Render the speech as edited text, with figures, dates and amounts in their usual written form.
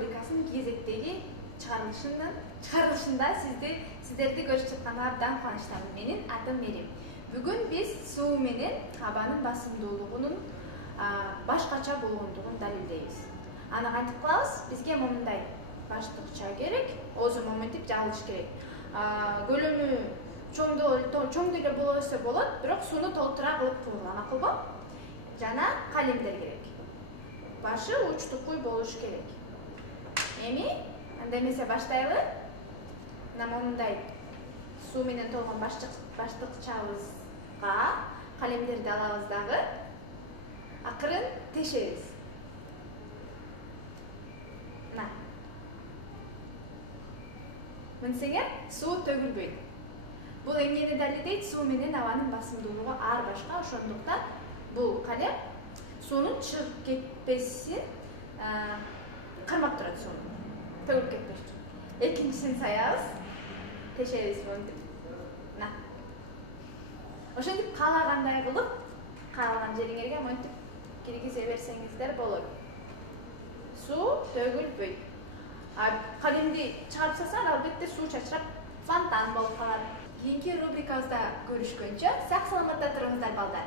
рубрикасынын кезектеги чыгарылышында сиздерди көрүп жатканга абдан кубанычтамын. Менин атым Мерим. Бүгүн биз суу менен абанын басымдуулугунун башкача болгондугун далилдейбиз. Аны кантип кылабыз? Бизге момундай баштыкча керек, оозу моментип жабылыш керек. Көлөмү чоң деле болбосо болот, бирок сууну толтура кылып куйгула макулбу? Жана калемдер керек. Башы учтукуй болуш керек. Эми анда эмесе баштайлы. Мына момундай суу менен толгон баштыкчабызга калемдерди алабыз дагы. Акырын тешебиз. Мына. Мынсеңер суу төгүлбөйт. Бул эмнени далилдейт? Суу менен абанын басымдуулугу ар башка, ошондуктан бул калем суунун чыгып кетпесин кармап турат сууну. Төгүлүп кетпеш үчүн. Экинчисин саябыз. Тешебиз монтип. Мына. Ошентип каалагандай кылып, каалаган жериңерге монтип киргизе берсеңиздер болот. Суу төгүлбөйт. Калемди чыгарып салсаң, албетте суу чачырап фонтан болуп калат. Кийинки рубрикабызда көрүшкөнчө сак саламатта туруңуздар балдар.